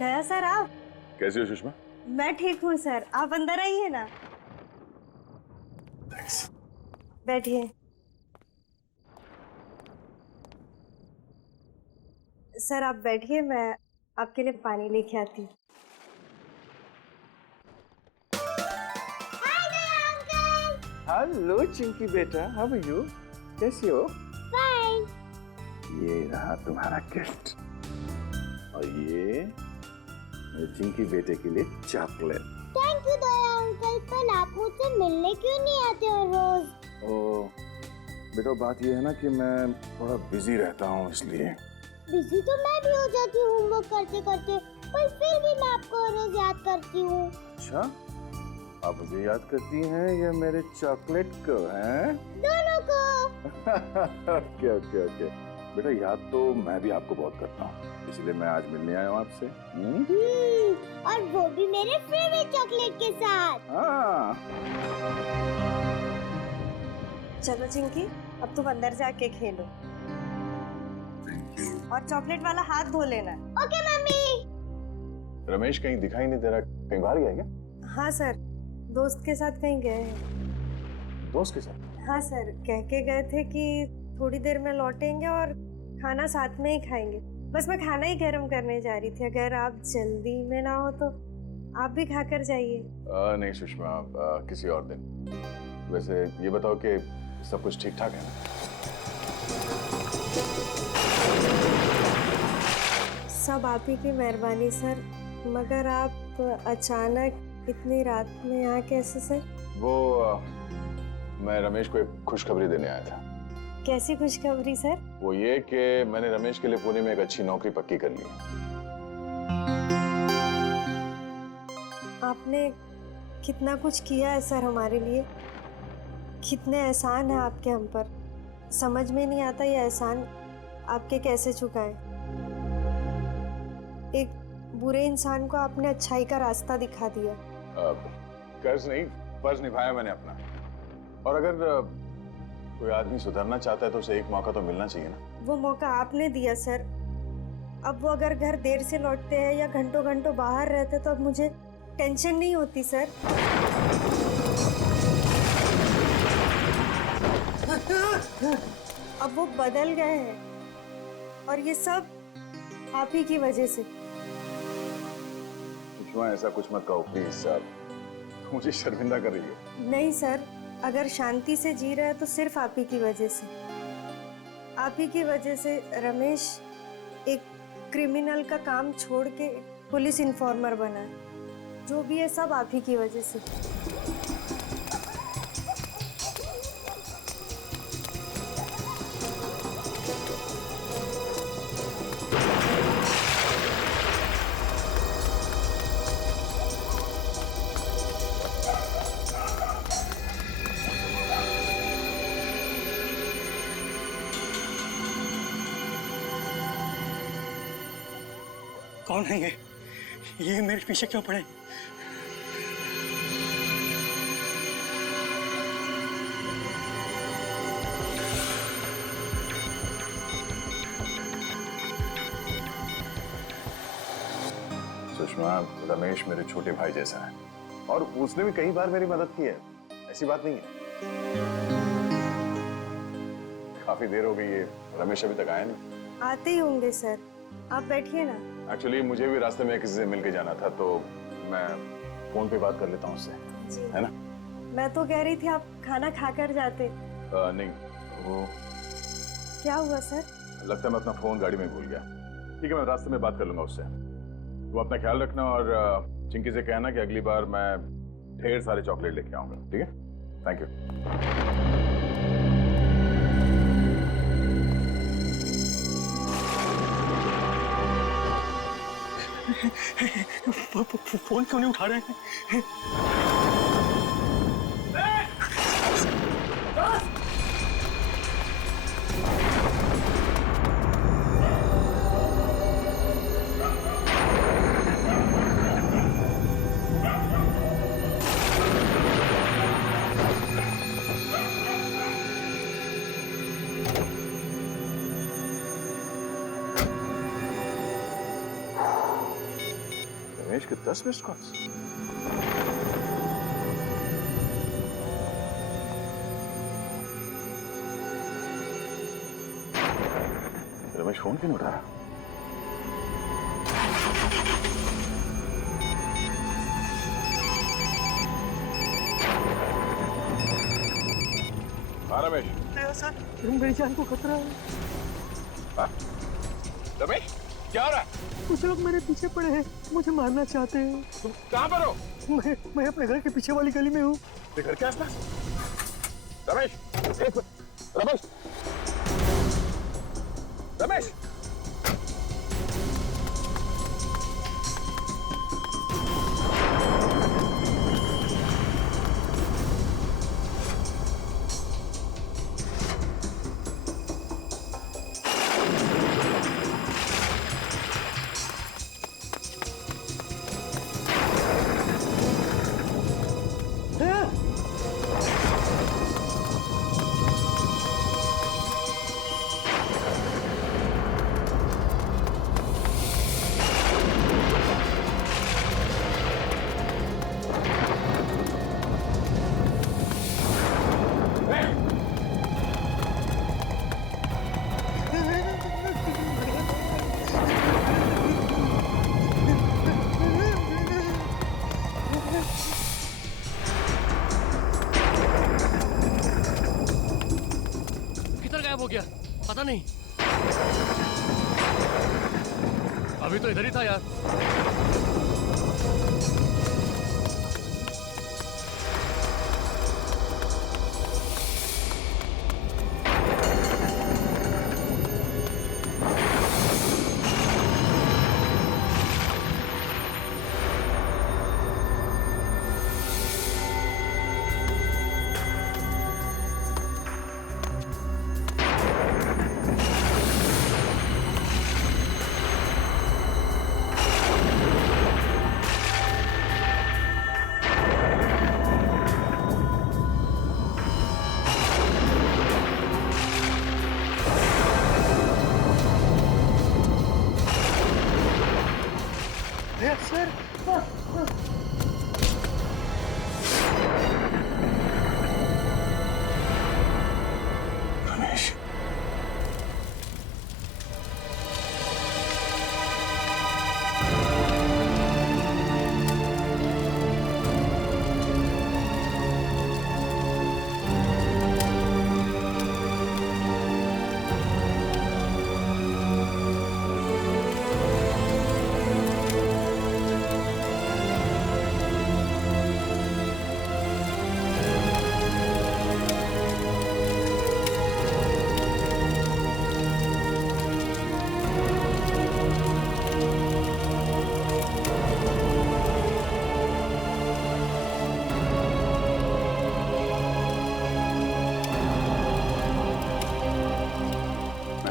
दया sir, आप कैसी हो सुषमा? मैं ठीक हूँ सर, आप अंदर आइए ना। बैठिए। सर आप बैठिए, मैं आपके लिए पानी लेके आती हूँ। हेलो चिंकी बेटा, हाउ आर यू? कैसी हो? फाइन। ये रहा तुम्हारा गिफ्ट और ये मेरे चिंकी बेटे के लिए chocolate. Thank you Daya uncle, पर आप मुझसे मिलने क्यों नहीं आते हो रोज? ओ बेटा, बात ये है ना कि मैं थोड़ा बिजी रहता हूँ, इसलिए। बिजी तो मैं भी हो जाती हूँ होमवर्क करते करते, पर फिर भी मैं आपको रोज याद करती हूँ। अच्छा, आप मुझे याद करती हैं या मेरे चॉकलेट को? हैं? दोनों को। ओके ओके ओके बेटा, याद तो मैं भी आपको बहुत करता हूँ, इसलिए मैं आज मिलने आया हूँ आपसे। और वो भी मेरे फेवरेट चॉकलेट के साथ। हाँ। चलो चिंकी, अब तुम अंदर जाके खेलो और चॉकलेट वाला हाथ धो लेना। Okay mummy. रमेश कहीं दिखाई नहीं दे रहा, कहीं बाहर गया क्या? हाँ सर, दोस्त के साथ कहीं गए हैं। दोस्त के साथ? हाँ सर, कह के गए थे कि थोड़ी देर में लौटेंगे और खाना साथ में ही खाएंगे। बस मैं खाना ही गर्म करने जा रही थी, अगर आप जल्दी में ना हो तो आप भी खाकर जाइए। नहीं सुषमा, किसी और दिन। वैसे ये बताओ कि सब कुछ ठीक ठाक है ना? सब आप ही की मेहरबानी सर, मगर आप अचानक इतनी रात में यहाँ कैसे सर? वो मैं रमेश को एक खुशखबरी देने आया था। कैसी खुशखबरी सर? वो ये कि मैंने रमेश के लिए पुणे में एक अच्छी नौकरी पक्की कर ली। आपने कितना कुछ किया है सर हमारे लिए, कितने एहसान है आपके हम पर। समझ में नहीं आता ये एहसान आपके कैसे चुकाएं। एक बुरे इंसान को आपने अच्छाई का रास्ता दिखा दिया। कर्ज नहीं, फर्ज निभाया मैंने अपना। और अगर कोई आदमी सुधरना चाहता है तो उसे एक मौका तो मिलना चाहिए ना। वो मौका आपने दिया सर। अब वो अगर घर देर से लौटते हैं या घंटों घंटों बाहर रहते तो अब मुझे टेंशन नहीं होती सर। अब वो बदल गए हैं और ये सब आप ही की वजह से। ऐसा कुछ मत कहो प्लीज, मुझे शर्मिंदा कर रही हो। नहीं सर, अगर शांति से जी रहे हैं तो सिर्फ आप ही की वजह से। आप ही की वजह से रमेश एक क्रिमिनल का काम छोड़ के पुलिस इन्फॉर्मर बना। जो भी है सब आप ही की वजह से। कौन है ये मेरे पीछे क्यों पड़े? सुषमा, रमेश मेरे छोटे भाई जैसा है और उसने भी कई बार मेरी मदद की है, ऐसी बात नहीं है। काफी देर हो गई है, रमेश अभी तक आया नहीं। आते ही होंगे सर, आप बैठिए ना। एक्चुअली मुझे भी रास्ते में किसी से मिलके जाना था, तो मैं फोन पे बात कर लेता हूँ उससे, है ना? मैं तो कह रही थी आप खाना खाकर जाते। नहीं, वो क्या हुआ सर? लगता है मैं अपना फोन गाड़ी में भूल गया। ठीक है, मैं रास्ते में बात कर लूंगा उससे। तुम अपना ख्याल रखना और चिंकी से कहना कि अगली बार मैं ढेर सारे चॉकलेट लेके आऊंगा, ठीक है? Thank you. फोन क्यों नहीं उठा रहे हैं? रमेश के 10 मिस्ड कॉल्स। रमेश फोन क्यों नहीं उठा रहा? हाँ रमेश। सर, मेरी जान को खतरा है। हाँ? रमेश क्या हो रहा है? कुछ लोग मेरे पीछे पड़े हैं, मुझे मारना चाहते हैं। तुम कहाँ पर हो? मैं अपने घर के पीछे वाली गली में हूँ। तेरे घर के आसपास? रमेश एक मिनट। रमेश रमेश हो गया पता नहीं। अभी तो इधर ही था यार। सर रमेश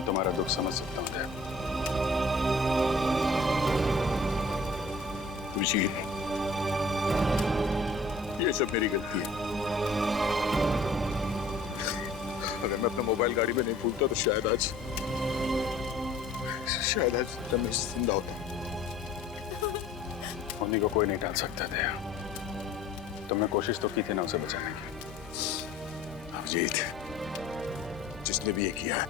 तुम्हारा दुख समझ सकता हूं दया। खुशी ये सब मेरी गलती है। अगर मैं अपना मोबाइल गाड़ी में नहीं भूलता तो शायद आज रमेश जिंदा होता। उन्हीं को कोई नहीं टाल सकता दया। तुमने कोशिश तो की थी ना उसे बचाने की। अभिजीत, जिसने भी ये किया है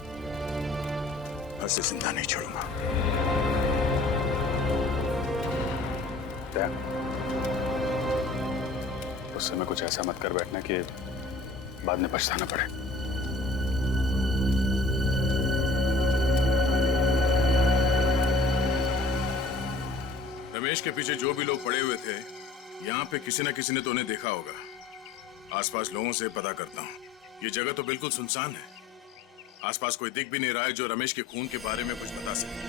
मैं उसे जिंदा नहीं छोड़ूंगा। दया, उस समय कुछ ऐसा मत कर बैठना कि बाद में पछताना पड़े। रमेश के पीछे जो भी लोग पड़े हुए थे, यहाँ पे किसी न किसी ने तो उन्हें देखा होगा। आसपास लोगों से पता करता हूँ। ये जगह तो बिल्कुल सुनसान है। आसपास कोई दिख भी नहीं रहा है जो रमेश के खून के बारे में कुछ बता सके।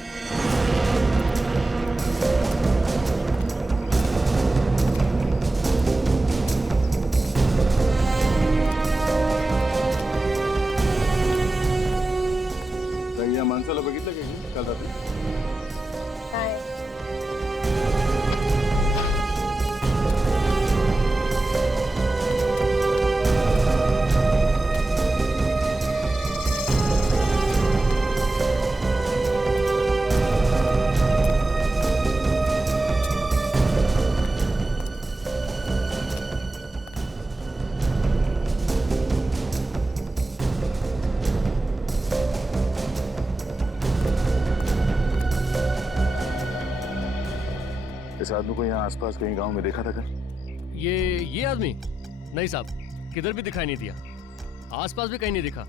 या माणसाला बघितलं का काल रात्री? हाय इस आदमी को यहाँ आसपास कहीं गांव में देखा था क्या? ये आदमी? नहीं साहब, किधर भी दिखाई नहीं दिया। आसपास भी कहीं नहीं दिखा।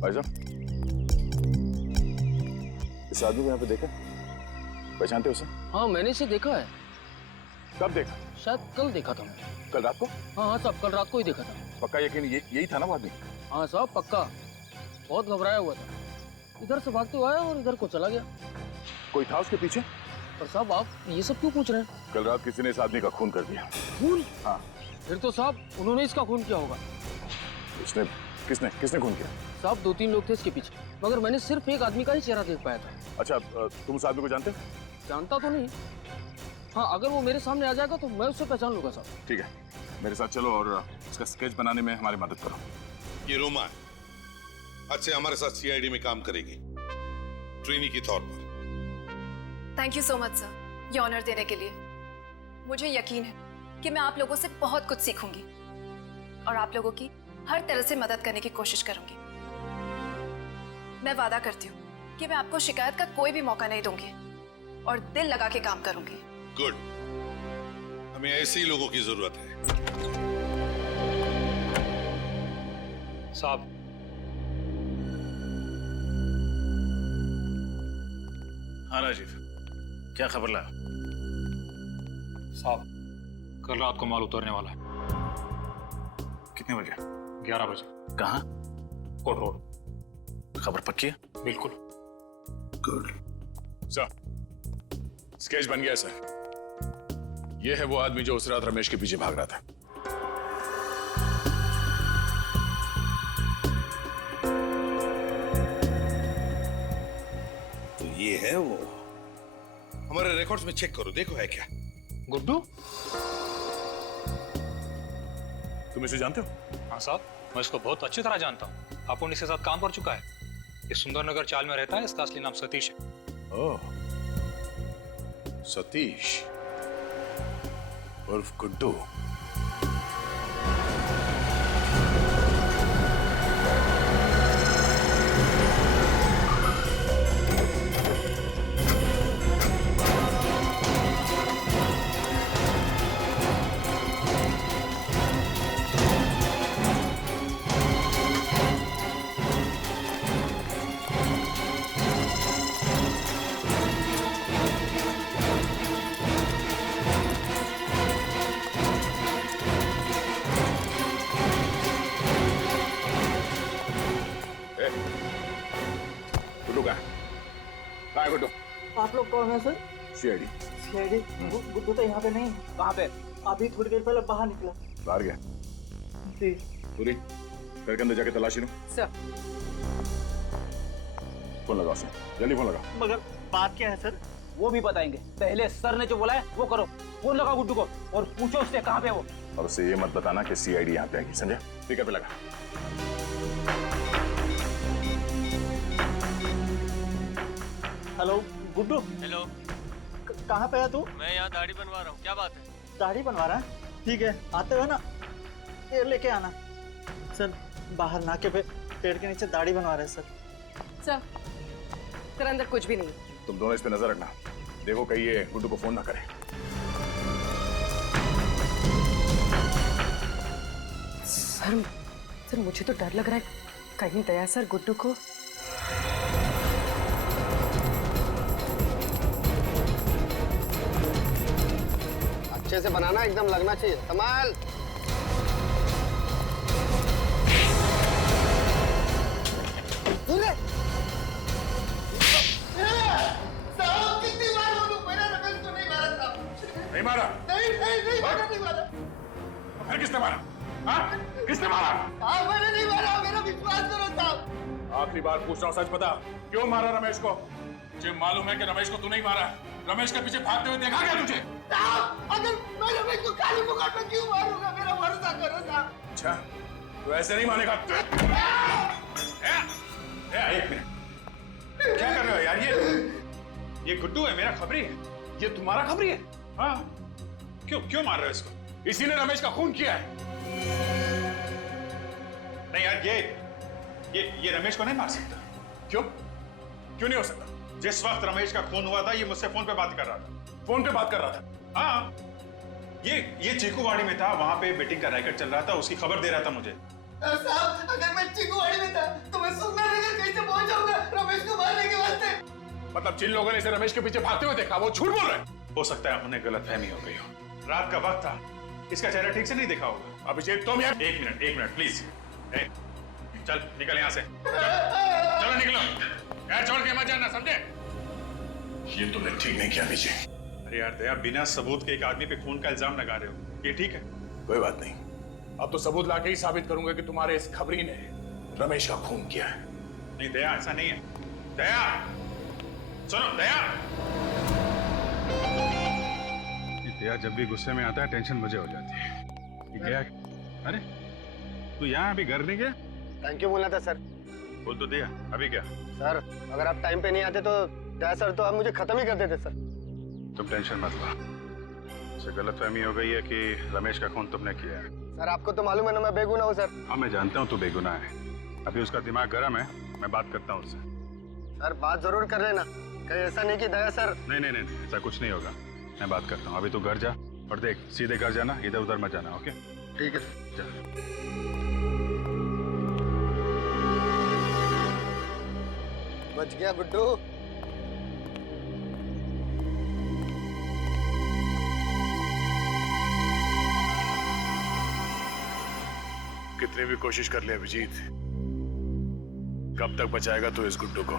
भाई साहब, इस आदमी को यहाँ पे देखा? पहचानते हो उसे? हाँ, मैंने इसे देखा है। कब देखा? शायद कल देखा था मैं। कल रात को? हाँ साहब, कल रात को ही देखा था। पक्का यकीन यही था ना वो आदमी? हाँ साहब, पक्का। बहुत घबराया हुआ था, इधर से भागते हुए आया और इधर को चला गया। कोई था उसके पीछे? पर साहब, आप ये सब क्यों पूछ रहे हैं? कल रात किसी ने इस आदमी का खून कर दिया। खून? हाँ। फिर तो साहब उन्होंने इसका खून किया होगा। इसने किसने खून किया? साहब 2-3 लोग थे इसके पीछे, मगर मैंने सिर्फ एक आदमी का ही चेहरा देख पाया था। अच्छा, तुम उस आदमी को जानते हो? जानता तो नहीं। हाँ, अगर वो मेरे सामने आ जाएगा तो मैं उससे पहचान लूंगा साहब। ठीक है, मेरे साथ चलो और इसका स्केच बनाने में हमारी मदद करो। ये रोमा है, आज से हमारे साथ सीआईडी में काम करेगी, ट्रेनी के तौर पर। Thank you so much sir, ये ऑनर देने के लिए। मुझे यकीन है कि मैं आप लोगों से बहुत कुछ सीखूंगी और आप लोगों की हर तरह से मदद करने की कोशिश करूंगी। मैं वादा करती हूँ कि मैं आपको शिकायत का कोई भी मौका नहीं दूंगी और दिल लगा के काम करूंगी। गुड, हमें ऐसे ही लोगों की जरूरत है। साहब, हाँ राजीव, क्या खबर लाया? साहब, कल रात को माल उतरने वाला है। कितने बजे? 11 बजे। कहाँ? कोट रोड। खबर पक्की है? बिल्कुल। गुड। सर, स्केच बन गया सर। ये है वो आदमी जो उस रात रमेश के पीछे भाग रहा था। तो ये है वो। हमारे रिकॉर्ड्स में चेक करो, देखो है क्या। गुड्डू? तुम इसे जानते हो? हाँ साहब, मैं इसको बहुत अच्छी तरह जानता हूँ। अपुन इसके साथ काम कर चुका है। ये सुंदरनगर चाल में रहता है। इसका असली नाम सतीश है। ओह, सतीश उर्फ गुड्डू। गुड्डू कहाँ है गुड्डू? आप लोग कौन है सर? सीआईडी। सीआईडी? गुड्डू तो यहाँ पे नहीं। कहाँ पे? अभी थोड़ी देर पहले बाहर निकला। बाहर गया? जी। पूरी घर के अंदर जाके तलाशी लो। सर। फोन लगाओ सर, जल्दी फोन लगाओ। मगर बात क्या है सर? वो भी बताएंगे, पहले सर ने जो बोला है वो करो। फोन लगा गुड्डू को और पूछो उससे कहाँ पे वो। और उससे ये मत बताना कि सीआईडी यहाँ पे आएगी, समझा? स्पीकर पे लगा। हेलो गुड्डू। हेलो, कहाँ पे है तू? मैं यहाँ दाढ़ी बनवा रहा हूँ। क्या बात है? दाढ़ी बनवा रहा है? ठीक है, आते हुए ना ये लेके आना। सर, बाहर नाके पे पेड़ के नीचे दाढ़ी बनवा रहे हैं सर। सर अंदर कुछ भी नहीं। तुम दोनों इस पे नजर रखना, देखो कहीं ये गुड्डू को फोन ना करे। सर मुझे तो डर लग रहा है कहीं दया सर गुड्डू को अच्छे से बनाना, एकदम लगना चाहिए। कमाल। नहीं मारा? नहीं मारा। फिर किसने मारा? हाँ? किसने मारा? मैंने नहीं मारा, मेरा विश्वास करो साहब। आखिरी बार पूछ रहा हूँ, सच बता, क्यों मारा रमेश को? मुझे मालूम है कि रमेश को तू नहीं मारा। रमेश के पीछे भागते हुए देखा क्या तुझे? साहब, अगर मैं रमेश को काली मुकाट में क्यों मारूंगा? मेरा भरोसा करो साहब। अच्छा, तू ऐसे नहीं मानेगा। एक मिनट, क्या कर रहे हो यार? ये गुड्डू है, मेरा खबरी है। ये तुम्हारा खबरी है? हाँ। क्यों मार रहे हो इसको? इसी ने रमेश का खून किया है। नहीं यार, ये रमेश को नहीं मार सकता। क्यों नहीं हो सकता? जिस वक्त रमेश का खून हुआ था, ये मुझसे फोन पे बात कर रहा था। फोन पे बात कर रहा था? हाँ। ये चीकूवाड़ी में था, वहां पे बेटिंग का रैकेट चल रहा था, उसकी खबर दे रहा था मुझे। साहब, अगर मैं चीकूवाड़ी में था तो मैं सुंदरनगर कैसे पहुंच जाऊंगा रमेश को मारने के वास्ते? मतलब जिन लोगों ने इसे रमेश के पीछे भागते हुए देखा, वो झूठ बोल रहे हैं। हो सकता है उन्हें गलतफहमी हो गई हो। रात का वक्त था, इसका चेहरा ठीक से नहीं देखा होगा। अभिषेक, तुम यार एक मिनट प्लीज। चल निकल यहाँ से, चलो निकलो। यार छोड़ के मत जाना, समझे? ये तुमने ठीक नहीं किया अभिषेक। अरे यार दया, बिना सबूत के एक आदमी पे खून का इल्जाम लगा रहे हो, ये ठीक है? कोई बात नहीं, अब तो सबूत लाके ही साबित करूंगा कि तुम्हारे इस खबरी ने रमेश का खून किया है। नहीं दया, ऐसा नहीं है। दया सुनो, दया जब भी गुस्से में आता है टेंशन मुझे हो जाती है। ये गया? अरे तू यहाँ अभी घर नहीं गया? थैंक यू बोलना था सर। बोल तो दिया, अभी क्या? सर, अगर आप टाइम पे नहीं आते तो दया सर तो आप मुझे खत्म ही कर देते सर। तुम टेंशन मत लो, उसे गलतफहमी हो गई है कि रमेश का खून तुमने किया है। सर, आपको तो मालूम है ना मैं बेगुनाह हूँ सर। हाँ मैं जानता हूँ तू बेगुनाह है। अभी उसका दिमाग गर्म है, मैं बात करता हूँ उससे। सर, बात जरूर कर लेना, कहीं ऐसा नहीं कि दया सर। नहीं, ऐसा कुछ नहीं होगा, मैं बात करता हूँ। अभी तू घर जा और देख, सीधे घर जाना, इधर उधर मत जाना। ओके ठीक है सर। जा। बच गया गुड्डू। कितनी भी कोशिश कर ले अभिजीत, कब तक बचाएगा तू इस गुड्डू को?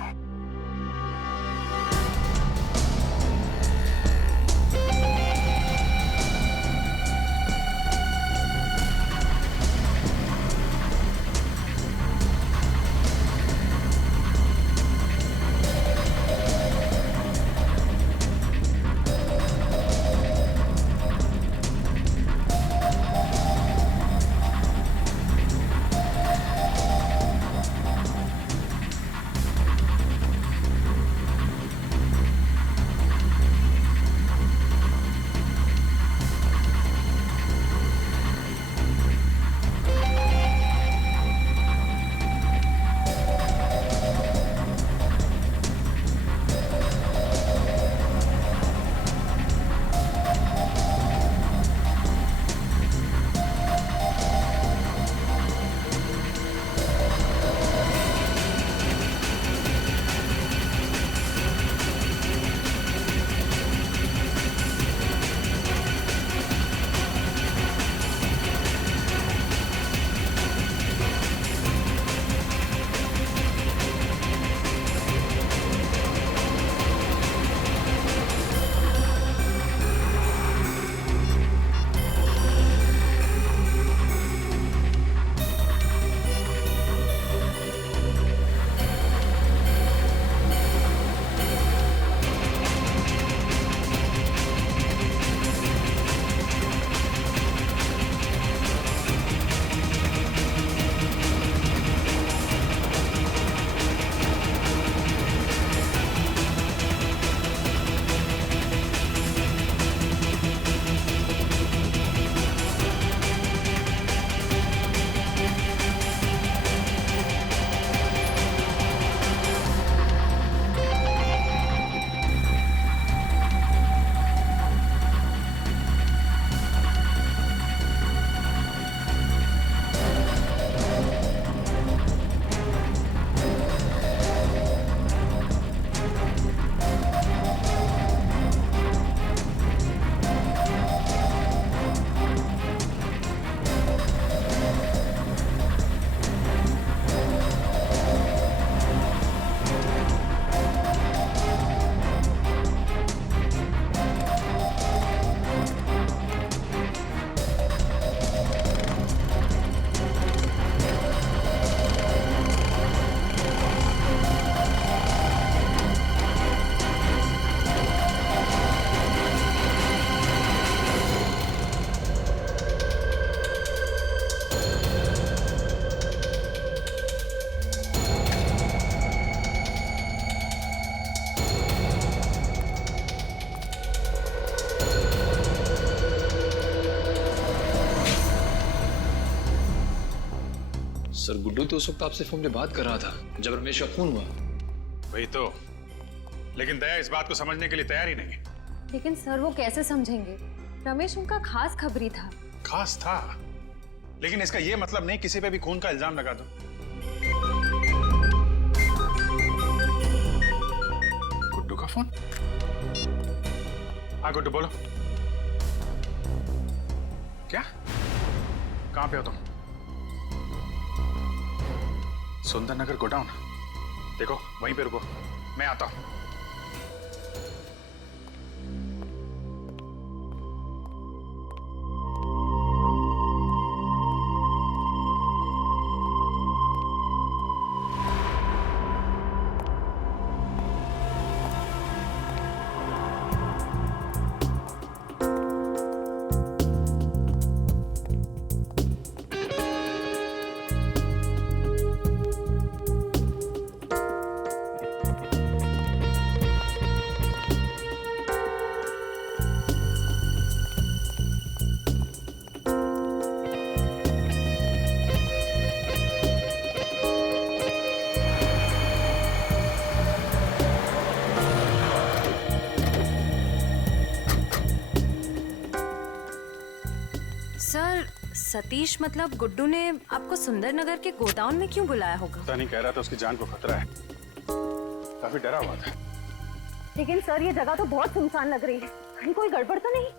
सर गुड्डू तो उस वक्त आपसे फोन पे बात कर रहा था जब रमेश का खून हुआ। वही तो, लेकिन दया इस बात को समझने के लिए तैयार ही नहीं है। लेकिन सर वो कैसे समझेंगे? रमेश उनका खास खबरी था। खास था, लेकिन इसका ये मतलब नहीं किसी पे भी खून का इल्जाम लगा दो। गुड्डू का फोन? हाँ गुड्डू बोलो। क्या? कहाँ पे हो तुम? सुंदर नगर गोडाउन? देखो वहीं पे रुको, मैं आता हूं। सर सतीश मतलब गुड्डू ने आपको सुंदरनगर के गोडाउन में क्यों बुलाया होगा? पता नहीं, कह रहा था उसकी जान को खतरा है, काफी डरा हुआ था। लेकिन सर ये जगह तो बहुत सुनसान लग रही है, कहीं कोई गड़बड़ तो नहीं?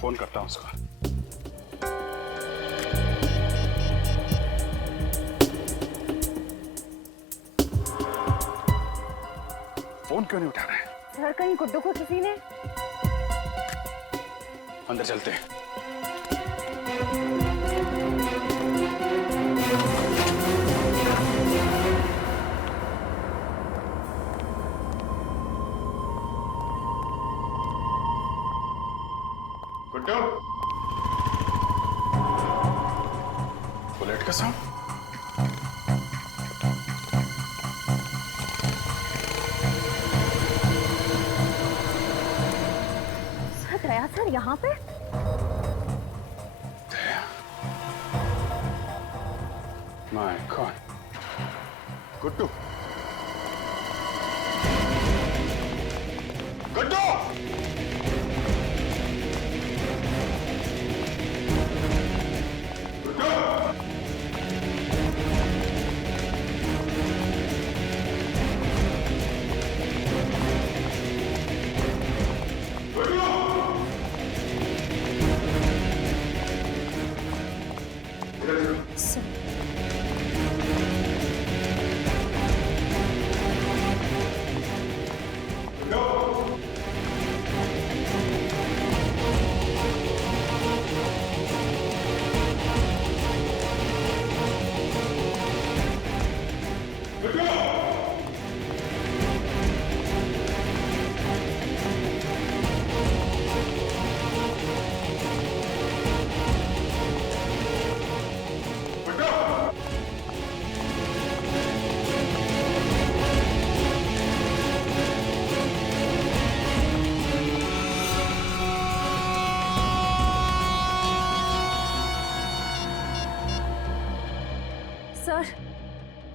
फोन करता हूँ उसको। फोन क्यों नहीं उठा रहा है? सर कहीं गुड्डू को किसी ने? अंदर चलते हैं। गुड्डू, बुलेट का साउंड। सर दया सर यहाँ पे? My God. Guddu, Guddu,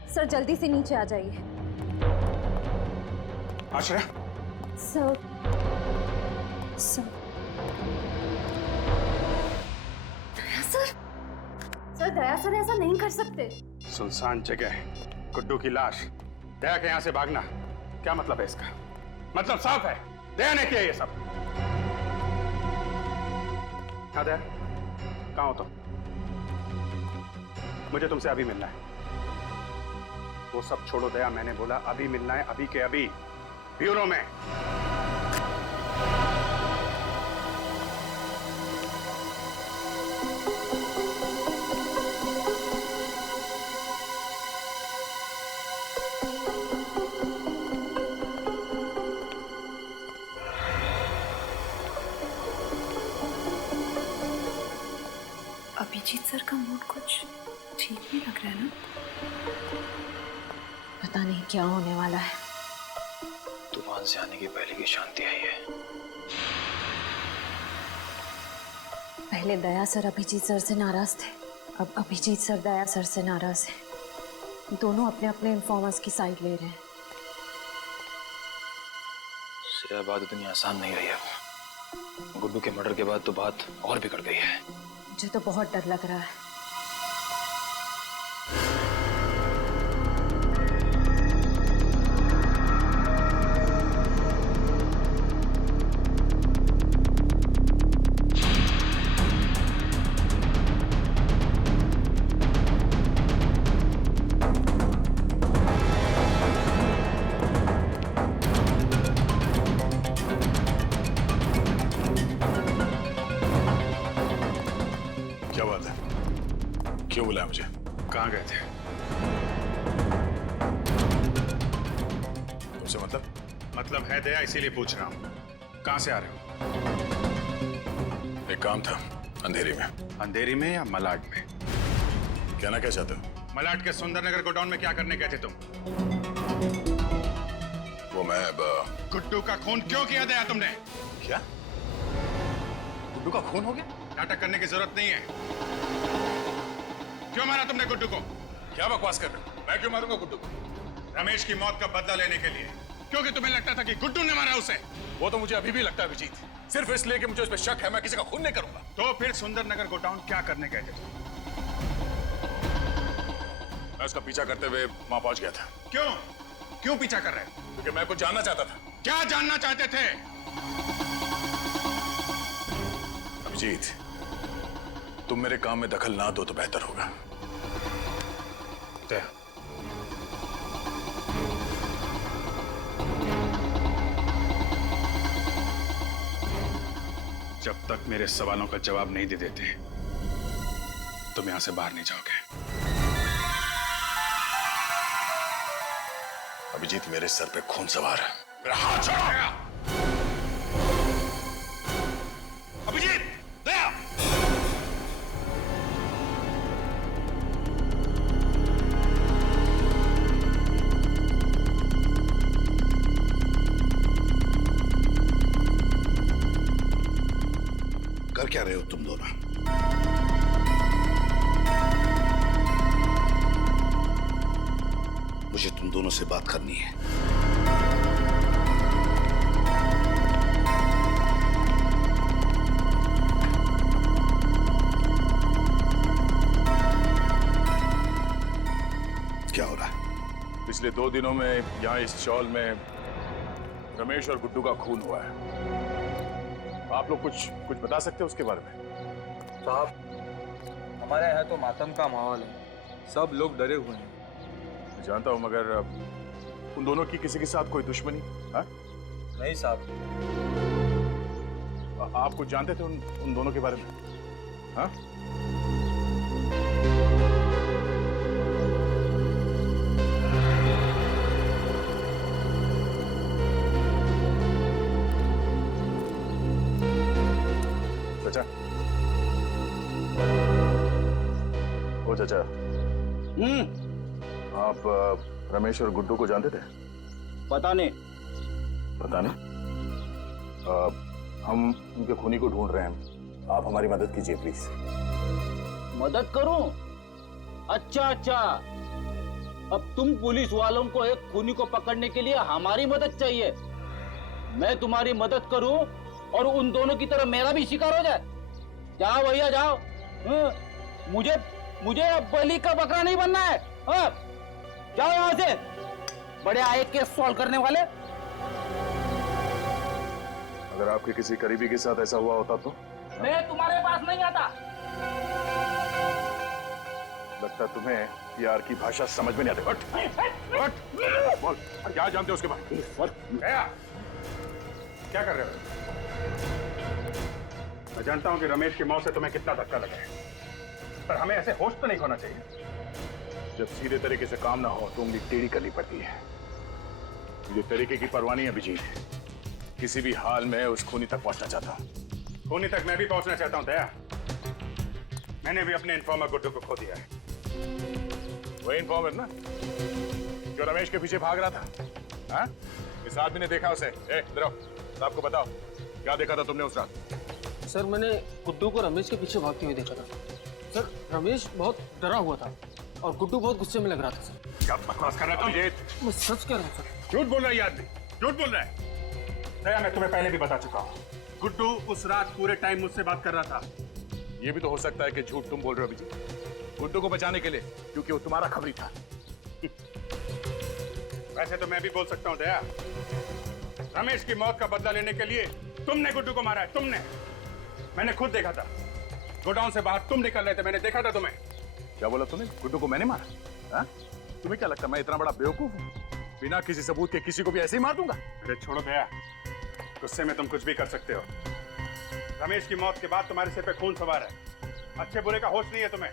sir जल्दी से नीचे आ जाइए। आश्रय, सर दया सर ऐसा नहीं कर सकते। सुनसान जगह है, गुड्डू की लाश, दया के यहाँ से भागना, क्या मतलब है इसका? मतलब साफ है, दया ने किया ये सब। हाँ दया, कहाँ हो तुम? मुझे तुमसे अभी मिलना है। वो सब छोड़ो दया, मैंने बोला अभी मिलना है, अभी के अभी, ब्यूरो में। अभिजीत सर का मूड कुछ ठीक नहीं लग रहा है ना? पता नहीं क्या होने वाला है। तूफान से आने की पहले की शांति आई है। पहले दया सर अभिजीत सर से नाराज थे, अब अभिजीत सर दया सर से नाराज है। दोनों अपने अपने इन्फॉर्मर्स की साइड ले रहे हैं। श्रेया बात इतनी आसान नहीं रही है। गुड्डू के मर्डर के बाद तो बात और बिगड़ गई है। मुझे तो बहुत डर लग रहा है। क्या बात है? क्यों बुलाया मुझे? कहाँ गए थे? तुमसे मतलब है दया, इसीलिए पूछ रहा हूँ। कहाँ से आ रहे हो? एक काम था अंधेरी में। अंधेरी में या मलाड में? कहना क्या चाहते हो? मलाड के सुंदरनगर गोडाउन में क्या करने गए थे तुम? वो मैं गुड्डू का खून क्यों किया दया तुमने? क्या? गुड्डू का खून हो गया? नाटक करने की जरूरत नहीं है। क्यों मारा तुमने गुड्डू को? क्या बकवास कर रहे हो? मैं क्यों मारूंगा गुड्डू को? रमेश की मौत का बदला लेने के लिए, क्योंकि तुम्हें लगता था कि गुड्डू ने मारा उसे। वो तो मुझे अभी भी लगता है अभिजीत, सिर्फ इसलिए कि मुझे उस पर शक है। मैं किसी का खून नहीं करूंगा। तो फिर सुंदरनगर गोडाउन क्या करने गए थे? मैं उसका पीछा करते हुए वहां पहुंच गया था। क्यों पीछा कर रहे? क्योंकि मैं कुछ जानना चाहता था। क्या जानना चाहते थे? अभिजीत, तुम मेरे काम में दखल ना दो तो बेहतर होगा। दया, जब तक मेरे सवालों का जवाब नहीं दे देते तुम यहां से बाहर नहीं जाओगे। अभिजीत, मेरे सर पे खून सवार है। मेरा हाथ छोड़ो। अभिजीत, दया! कर क्या रहे हो तुम दोनों? मुझे तुम दोनों से बात करनी है। क्या हो रहा है? पिछले 2 दिनों में यहाँ इस चौल में रमेश और गुड्डू का खून हुआ है। आप लोग कुछ बता सकते हो उसके बारे में? साहब, हमारे यहाँ तो मातम का माहौल है। सब लोग डरे हुए हैं। मैं जानता हूँ, मगर उन दोनों की किसी के साथ कोई दुश्मनी? हाँ? नहीं साहब। आप कुछ जानते थे उन दोनों के बारे में? हाँ? चाचा, ओ चाचा, आप रमेश और गुड्डू को जानते थे? पता नहीं। पता नहीं? हम उनके खूनी को ढूंढ रहे हैं। आप हमारी मदद कीजिए प्लीज। मदद करूं? अच्छा, अब तुम पुलिस वालों को एक खूनी को पकड़ने के लिए हमारी मदद चाहिए। मैं तुम्हारी मदद करूं और उन दोनों की तरह मेरा भी शिकार हो जाए? जाओ भैया जाओ। मुझे अब बलि का बकरा नहीं बनना है। जाओ यहाँ से, बड़े आए केस सॉल्व करने वाले। अगर आपके किसी करीबी के साथ ऐसा हुआ होता तो? मैं तुम्हारे पास नहीं आता। लगता तुम्हें प्यार की भाषा समझ में नहीं आती। बोल, क्या जानते हो उसके बारे में? क्या कर रहे हो? मैं जानता हूं कि रमेश की मौत से तुम्हें कितना धक्का लगा है, पर हमें ऐसे होश तो नहीं खोना चाहिए। जब सीधे तरीके से काम ना हो तो उंगली टेढ़ी करनी पड़ती है। मुझे तरीके की परवाह नहीं है अभिजीत। किसी भी हाल में उस खूनी तक पहुंचना चाहता हूं। खूनी तक मैं भी पहुंचना चाहता हूं दया। मैंने भी अपने इन्फॉर्मर गुड्डू को खो दिया है। वही इन्फॉर्मर ना जो रमेश के पीछे भाग रहा था? हाँ? इस आदमी ने देखा उसे। इधर आओ, साहब को बताओ, क्या देखा था तुमने उस रात? सर, मैंने गुड्डू को रमेश के पीछे भागते हुए देखा था। सर रमेश बहुत डरा हुआ था और गुड्डू बहुत गुस्से में लग रहा था सर। क्या बकवास कर रहा है तुम? मैं सच कह रहा हूँ सर। झूठ बोल रहा है ये आदमी, झूठ बोल रहा है। दया, मैं तुम्हें पहले भी बता चुका हूँ, गुड्डू उस रात पूरे टाइम मुझसे बात कर रहा था। ये भी तो हो सकता है कि झूठ तुम बोल रहे हो अभिजीत, गुड्डू को बचाने के लिए, क्योंकि वो तुम्हारा खबरी था। वैसे तो मैं भी बोल सकता हूँ दया, रमेश की मौत का बदला लेने के लिए तुमने गुड्डू को मारा है, तुमने। मैंने खुद देखा था, गोडाउन से बाहर तुम निकल रहे थे, मैंने देखा था तुम्हें। क्या बोला तुमने? गुड्डू को मैंने मारा? हाँ? तुम्हें क्या लगता है मैं इतना बड़ा बेवकूफ हूँ? बिना किसी सबूत के किसी को भी ऐसे ही मार दूंगा? अरे छोड़ो दया, गुस्से में तुम कुछ भी कर सकते हो। रमेश की मौत के बाद तुम्हारे सिर पे खून सवार है, अच्छे बुरे का होश नहीं है तुम्हें।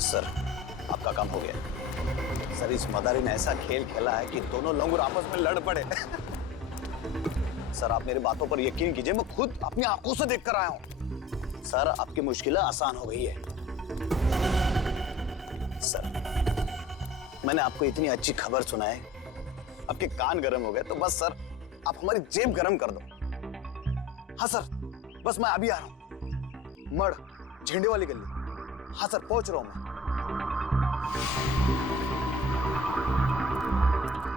सर, आपका काम हो गया। सर, इस मदारी ने ऐसा खेल खेला है कि दोनों लोग आपस में लड़ पड़े। सर, आप मेरी बातों पर यकीन कीजिए, मैं खुद अपनी आंखों से देख कर आया हूं। सर, आपकी मुश्किलें आसान हो गई है। सर, मैंने आपको इतनी अच्छी खबर सुनाई, आपके कान गर्म हो गए, तो बस सर आप हमारी जेब गर्म कर दो। हाँ सर, बस मैं अभी आ रहा हूं। मड़, झंडे वाली गली। हाँ सर, पहुंच रहा हूं मैं।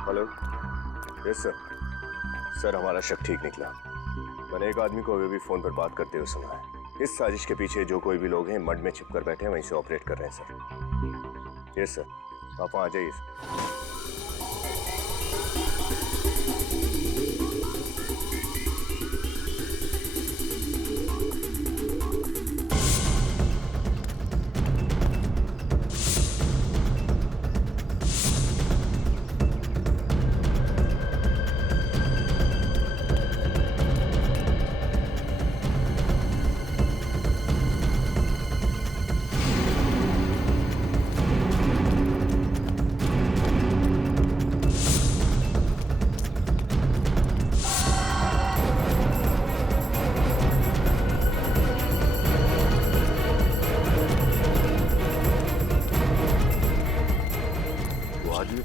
Hello, yes sir. सर, हमारा शक ठीक निकला। मैंने एक आदमी को अभी भी फोन पर बात करते हुए सुना है। इस साजिश के पीछे जो कोई भी लोग हैं मड में छिपकर बैठे हैं, वहीं से ऑपरेट कर रहे हैं सर। यस सर, आप वहाँ आ जाइए सर।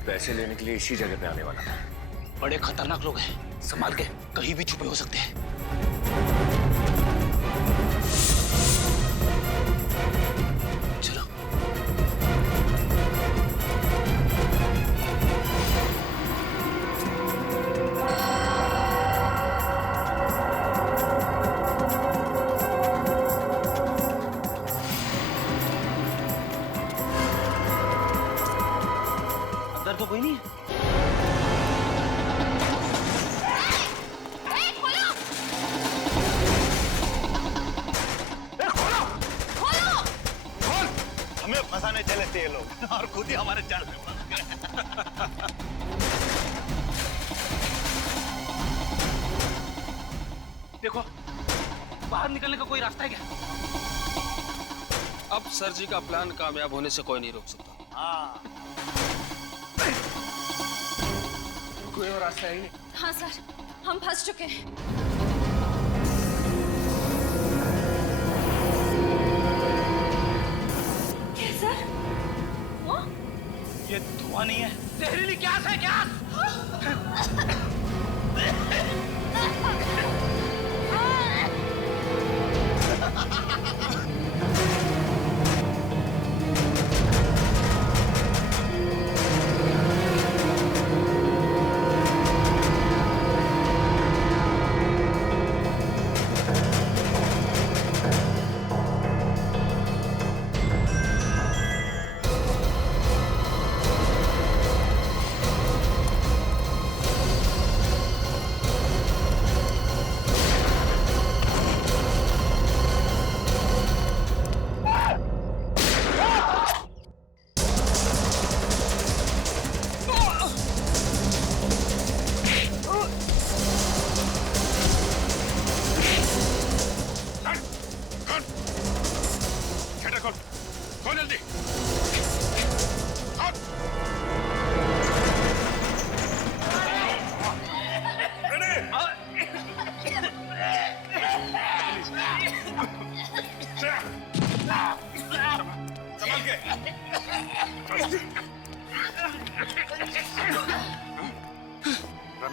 पैसे लेने के लिए इसी जगह पे आने वाला था। बड़े खतरनाक लोग हैं, संभाल के, कहीं भी छुपे हो सकते हैं। चलो। अंदर तो कोई नहीं है। फंसाने चले थे ये लोग और खुद ही हमारे जाल में फंस गए। देखो, बाहर निकलने का कोई रास्ता है क्या? अब सर जी का प्लान कामयाब होने से कोई नहीं रोक सकता। हाँ, कोई और रास्ता है ही नहीं। हाँ सर, हम फंस चुके हैं। क्या सर? वो? ये धुआं नहीं है, जहरीली गैस है, गैस।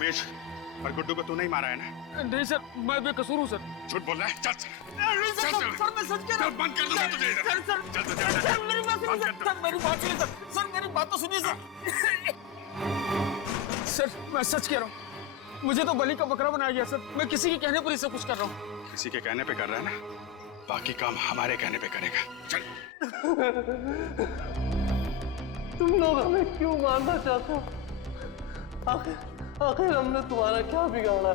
रमेश और गुड्डू को तूने ही मारा है ना? नहीं सर, मैं बेकसूर हूँ सर। झूठ बोल रहा है? चल चल। सर मैं सच कह रहा हूँ। बंद कर दूंगा तुझे इधर। सर मेरी बात सुनिए सर, मेरी बात सुनिए सर, सर मेरी बात तो सुनिए सर। सर मैं सच कह रहा हूँ, मुझे तो बलि का बकरा बनाया गया सर। मैं किसी के कहने पर ही सब कुछ कर रहा हूँ। किसी के कहने पे कर रहा है ना, बाकी काम हमारे कहने पे करेगा। चल। तुम लोग हमें क्यों मारना चाहते हो? आखिर हमने तुम्हारा क्या बिगाड़ा?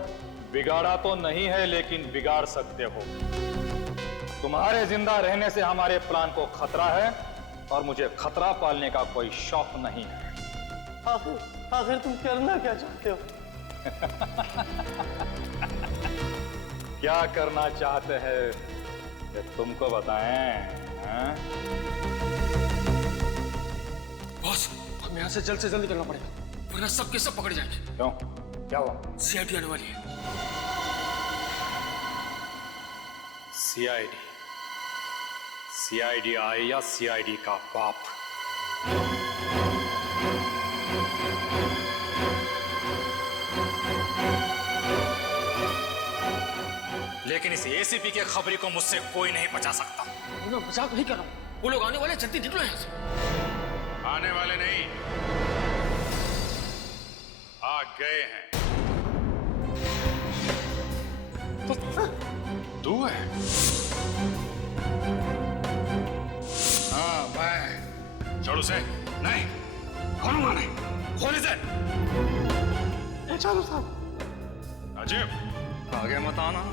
बिगाड़ा तो नहीं है, लेकिन बिगाड़ सकते हो। तुम्हारे जिंदा रहने से हमारे प्लान को खतरा है और मुझे खतरा पालने का कोई शौक नहीं है। आखिर तुम करना क्या चाहते हो? क्या करना चाहते हैं ये तुमको बताएं? बॉस, हमें यहाँ से जल्द निकलना पड़ेगा, वरना सब के सब पकड़ जाएंगे। क्यों? क्या हुआ? सीआईडी आने वाली है। सीआईडी आए या सीआईडी का बाप? लेकिन इस एसीपी के खबरी को मुझसे कोई नहीं बचा सकता। मैं मजाक नहीं कर रहा हूँ, वो लोग आने वाले, जल्दी निकलो यहाँ से। आने वाले नहीं, आ गए हैं। तू है? हाँ मैं। छोड़ उसे। नहीं, खोलूंगा नहीं। खोल इसे। चलो साहब। अजीब, आगे मत आना।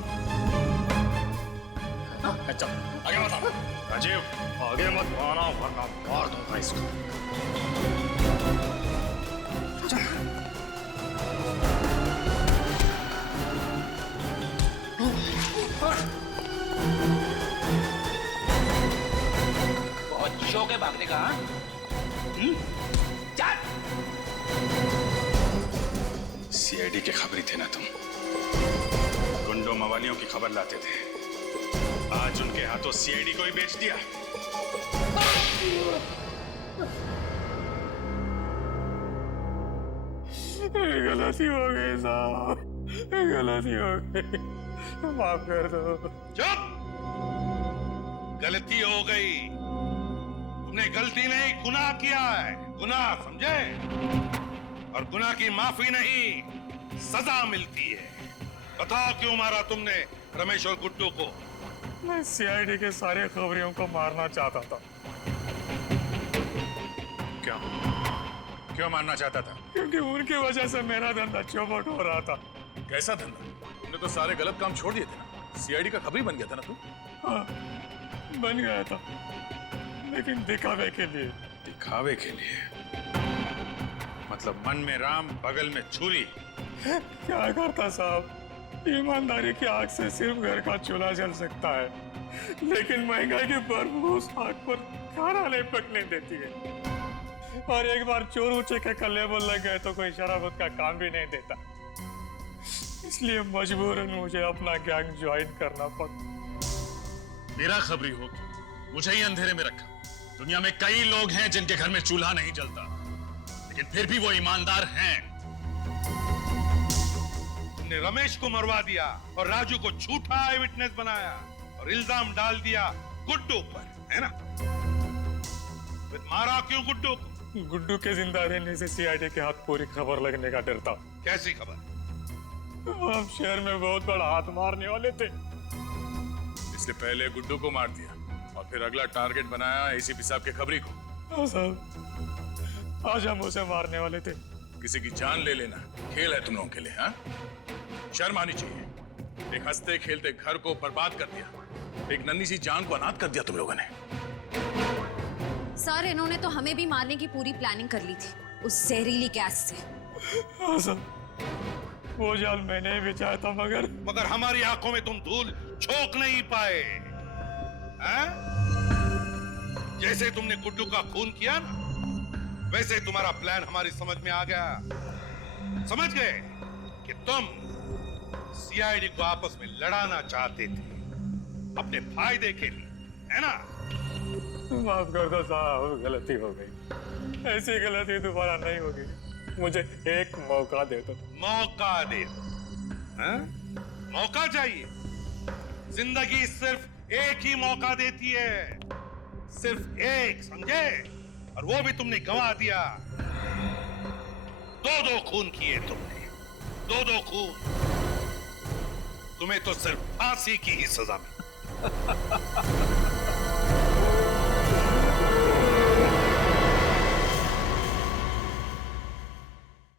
चल, आगे मत आना। अजीब, आगे मत आना वरना मार दूंगा इसको। बहुत शौक है भागने का? चल। सीआईडी के खबरी थे ना तुम? गुंडों मवालियों की खबर लाते थे, आज उनके हाथों सीआईडी को ही बेच दिया। गलती हो गई साहब, गलती हो गई, माफ कर दो। चुप! गलती हो गई। तुमने गलती नहीं, गुनाह किया है। गुनाह समझे? और गुनाह की माफी नहीं, सजा मिलती है। बताओ क्यों मारा तुमने रमेश और गुड्डू को? मैं सीआईडी के सारे खबरियों को मारना चाहता था। क्यों? क्यों मारना चाहता था? क्योंकि उनकी वजह से मेरा धंधा चौपट हो रहा था। कैसा धंधा? तुमने तो सारे गलत काम छोड़ दिए थे ना। सीआईडी का खबरी बन गया था ना तू? हाँ, बन गया था, लेकिन दिखावे के लिए। दिखावे के लिए? मतलब मन में राम, बगल में छुरी। क्या करता साहब, ईमानदारी की आग से सिर्फ घर का चूल्हा जल सकता है, लेकिन महंगाई की बर्फ उस आग पर खाना नहीं पकने देती है। और एक बार चोर ऊंचे के कल्ले बोल लग गए तो कोई शराबत का काम भी नहीं देता। इसलिए मजबूरन मुझे अपना गैंग ज्वाइन करना पड़ा। मेरा खबरी हो, मुझे ही अंधेरे में रखा। दुनिया में कई लोग हैं जिनके घर में चूल्हा नहीं जलता, लेकिन फिर भी वो ईमानदार हैं। तुमने रमेश को मरवा दिया और राजू को झूठा आई विटनेस बनाया और इल्जाम डाल दिया गुड्डू पर, है ना? फिर मारा क्यों गुड्डू को? गुड्डू के जिंदा रहने से सीआईडी के हाथ पूरी खबर लगने का डर था। कैसी खबर? हम शहर में बहुत बड़ा हाथ मारने वाले थे, इसलिए पहले गुड्डू को मार दिया और फिर अगला टारगेट बनाया एसीपी साहब के खबरी को। हाँ साहब, आज हम उसे मारने वाले थे। किसी की जान ले लेना खेल है तुम लोगों के लिए, हाँ? शर्म आनी चाहिए। एक हंसते खेलते घर को बर्बाद कर दिया, एक नन्ही सी जान को अनाथ कर दिया तुम लोगों ने। सर, इन्होंने तो हमें भी मारने की पूरी प्लानिंग कर ली थी उस जहरीली गैस से। हाँ सर, वो जाल मैंने ही बिछाया था, मगर हमारी आंखों में तुम धूल झोंक नहीं पाए, हैं? जैसे तुमने गुड्डू का खून किया ना, वैसे तुम्हारा प्लान हमारी समझ में आ गया। समझ गए कि तुम सीआईडी को आपस में लड़ाना चाहते थे अपने फायदे के लिए, है ना? माफ कर दो साहब, गलती हो गई। ऐसी गलती दोबारा नहीं होगी। मुझे एक मौका दे दो। मौका दे दो? हाँ? मौका चाहिए? जिंदगी सिर्फ एक ही मौका देती है, सिर्फ एक, समझे? और वो भी तुमने गंवा दिया। दो खून किए तुमने, दो खून। तुम्हें तो सिर्फ फांसी की ही सजा मिली।